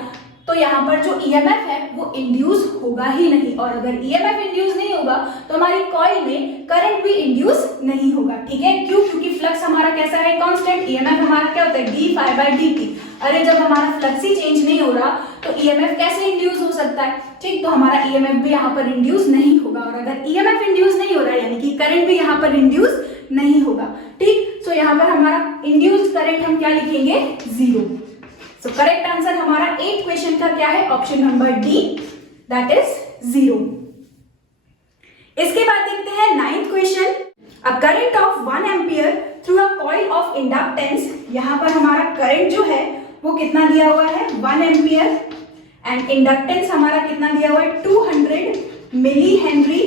तो यहाँ पर जो ईएमएफ है वो इंड्यूस होगा ही नहीं, और अगर ईएमएफ इंड्यूस नहीं होगा तो हमारी कॉइल में करंट भी इंड्यूस नहीं होगा, ठीक है। क्यों? क्योंकि फ्लक्स हमारा कैसा है, कांस्टेंट। ईएमएफ हमारा क्या होता है, d∅dt। अरे जब हमारा फ्लक्स ही चेंज नहीं हो रहा तो ईएमएफ कैसे इंड्यूस हो सकता है, ठीक। तो हमारा ईएमएफ भी यहाँ पर इंड्यूस नहीं होगा, और अगर ईएमएफ इंड्यूस नहीं हो रहा है यानी कि करंट भी यहाँ पर इंड्यूस नहीं होगा, ठीक। सो यहाँ पर हमारा इंड्यूस्ड करंट हम क्या लिखेंगे, 0। सो करेक्ट आंसर हमारा 8th क्वेश्चन का क्या है, option number D, that is 0। इसके बाद देखते हैं 9th question, a current of 1 ampere through a coil of inductance. यहाँ पर हमारा करंट जो है वो कितना दिया हुआ है, 1 एम्पियर, एंड इंडक्टेंस हमारा कितना दिया हुआ है, 200 milli henry.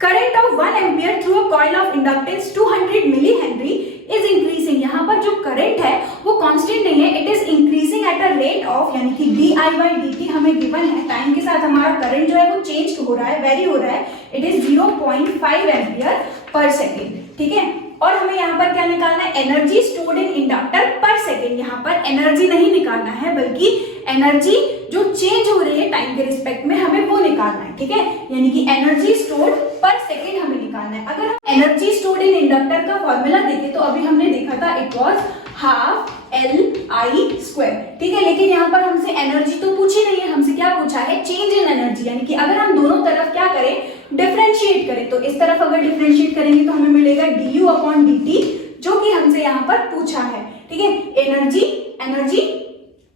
Current of 1 ampere through a coil of inductance 200 milli henry is increasing. यहाँ पर जो करंट है वो कांस्टेंट नहीं है, it is increasing at a rate of, यानी कि di/dt हमें गिवन है, टाइम के साथ हमारा करंट जो है वो चेंज हो रहा है, वेरी हो रहा है, it is 0.5 ampere per second, ठीक है। और हमें यहाँ पर क्या निकालना है, एनर्जी स्टोर्ड इन इंडक्टर पर सेकेंड। यहाँ पर एनर्जी नहीं निकालना है बल्कि एनर्जी जो चेंज हो रही है टाइम के रिस्पेक्ट में हमें वो निकालना है, ठीक है। यानी कि एनर्जी स्टोर्ड पर सेकेंड हमें निकालना है। अगर हम एनर्जी स्टोर्ड इन इंडक्टर का फॉर्मूला देखें तो अभी हमने देखा था, इट वाज ½ Li², ठीक है। लेकिन यहाँ पर हमसे एनर्जी तो पूछी नहीं है, हमसे क्या पूछा है, चेंज इन एनर्जी। यानी कि अगर हम दोनों तरफ क्या करें, डिफरेंशिएट करें, तो इस तरफ अगर डिफरेंशिएट करेंगे तो हमें मिलेगा du/dt, जो कि हमसे यहाँ पर पूछा है, ठीक है। एनर्जी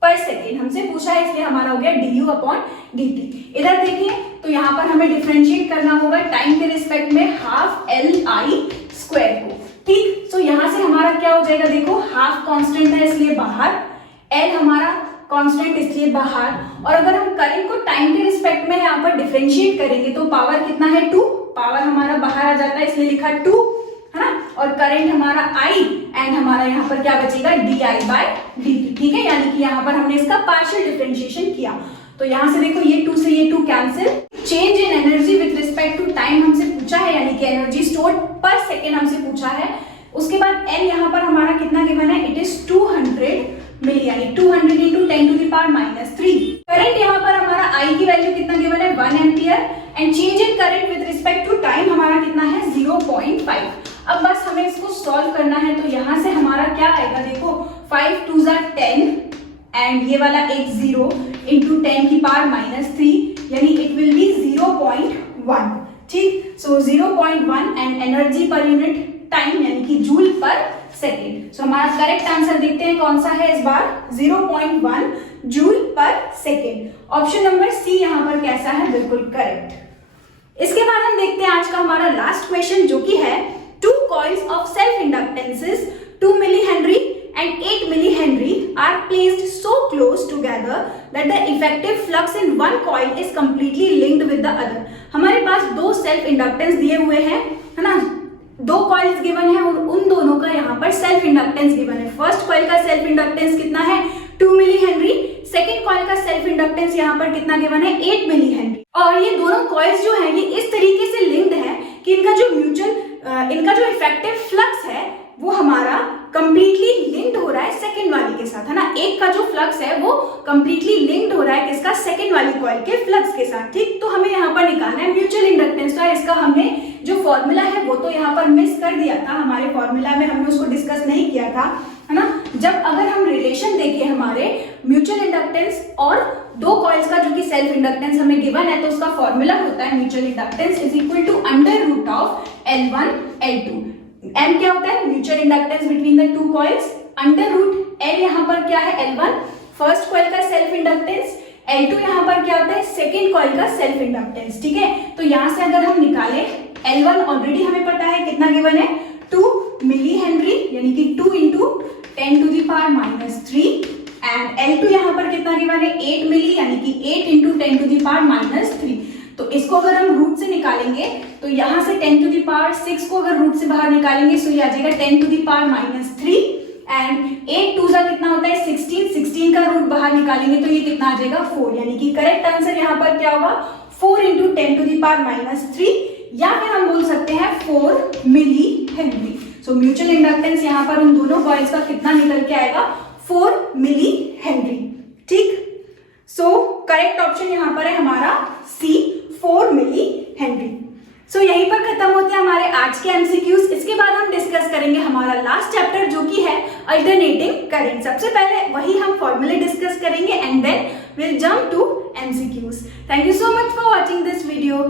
पर सेकेंड हमसे पूछा है, इसलिए हमारा हो गया du/dt। इधर देखिए तो यहाँ पर हमें डिफरेंशिएट करना होगा टाइम के रिस्पेक्ट में ½ Li² को, ठीक। सो यहाँ से हमारा क्या हो जाएगा, देखो हाफ कांस्टेंट है इसलिए बाहर, L हमारा कांस्टेंट इसलिए बाहर, और अगर हम करंट को टाइम के रिस्पेक्ट में यहाँ पर डिफरेंशिएट करेंगे तो पावर कितना है, 2, पावर हमारा बाहर आ जाता है इसलिए लिखा 2, है ना। और करंट हमारा I एंड हमारा यहाँ पर क्या बचेगा, di/dt, ठीक है। यानी कि यहाँ पर हमने इसका पार्शियल डिफरेंशिएशन किया, तो यहाँ से देखो ये 2 से ये 2 cancel, change in energy with respect to time हमसे पूछा है, यानी कि एनर्जी स्टोर्ड पर सेकेंड हमसे पूछा है। उसके बाद n यहाँ पर हमारा कितना गिवन है, इट इज 200 मिली, यानी 200 इंटू 10 टू द पावर -3। करंट यहाँ पर हमारा I की वैल्यू कितना गिवन है, 1 ampere, and change in current with respect to time हमारा कितना है, 0.5। अब बस हमें इसको सॉल्व करना है, तो यहाँ से हमारा क्या आएगा, देखो 5 2 10 एंड ये वाला एक 0 इंटू 10 की पावर -3, यानी इट विल बी 0.1। ठीक, सो 0.1 and energy per unit time यानी कि जूल पर सेकेंड। सो हमारा करेक्ट आंसर देखते हैं कौन सा है इस बार, 0.1 joule per second. Option number C यहाँ पर कैसा है, बिल्कुल करेक्ट। इसके बाद हम देखते हैं आज का हमारा लास्ट क्वेश्चन, जो कि है 2 coils of self inductances 2 millihenry and 8 millihenry are placed so close together that the effective flux in one coil is completely linked with the other। हमारे पास दो सेल्फ इंडक्टेंस दिए हुए हैं, है ना, दो कॉइल्स गिवन है और उन दोनों का यहाँ पर सेल्फ इंडक्टेंस गिवन है। फर्स्ट कॉइल का सेल्फ इंडक्टेंस कितना है, 2 मिली हेनरी, सेकेंड कॉइल का सेल्फ इंडक्टेंस यहाँ पर कितना गिवन है, 8 मिली हेनरी। और ये दोनों कॉइल्स जो है ये इस तरीके से लिंक्ड है कि इनका जो इफेक्टिव फ्लक्स है वो हमारा कंप्लीटली लिंक्ड हो रहा है सेकंड वाली के साथ, है ना। एक का जो फ्लक्स है वो कंप्लीटली लिंक्ड हो रहा है किसका, सेकंड वाली कॉइल के फ्लक्स के साथ। ठीक, तो हमें यहाँ पर निकालना है म्यूचुअल इंडक्टेंस। तो इसका हमने जो फॉर्मूला है वो तो यहाँ पर मिस कर दिया था, हमारे फॉर्मूला में हमने उसको डिस्कस नहीं किया था, है ना। जब अगर हम रिलेशन देखें हमारे म्यूचुअल इंडक्टेंस और दो कॉइल्स का जो कि सेल्फ इंडक्टेंस हमें गिवन है, तो उसका फॉर्मूला होता है mutual inductance is equal to under root of L1 L2। M क्या होता है, mutual inductance between the two coils, under root L यहाँ पर क्या है, L1 फर्स्ट कॉइल का सेल्फ इंडक्टेंस, L2 यहाँ पर क्या होता है, सेकेंड कॉइल का सेल्फ इंडक्टेंस। ठीक है, तो यहाँ से अगर हम निकालें L1 ऑलरेडी हमें पता है कितना गिवन है, 2 मिली हेनरी, यानी कि 2 into 10 to the power -3, and L2 यहाँ पर कितना गिवन है, 8 मिली, यानी कि 8 इंटू 10 टू द पावर -3। तो इसको अगर हम रूट से निकालेंगे तो यहाँ से 10 टू द पावर 6 को अगर रूट से बाहर निकालेंगे तो ये आ जाएगा 10 टू द पावर -3, एंड 8 2 जा कितना होता है 16 का रूट बाहर निकालेंगे तो ये कितना आ जाएगा 4, यानी कि करेक्ट आंसर यहाँ पर क्या होगा 4 इंटू 10 टू द पावर -3, या फिर हम बोल सकते हैं 4 milli henry. So mutual inductance यहाँ पर उन दोनों कॉइल्स का कितना निकल के आएगा, 4 मिली हेनरी। ठीक, सो करेक्ट ऑप्शन यहाँ पर है हमारा सी, 4 मिली हेनरी। सो यहीं पर खत्म होते हैं हमारे आज के एमसीक्यूज। इसके बाद हम डिस्कस करेंगे हमारा लास्ट चैप्टर जो कि है अल्टरनेटिंग करंट। सबसे पहले वही हम फॉर्मूले डिस्कस करेंगे and then will jump to MCQs. Thank you so much for watching this video.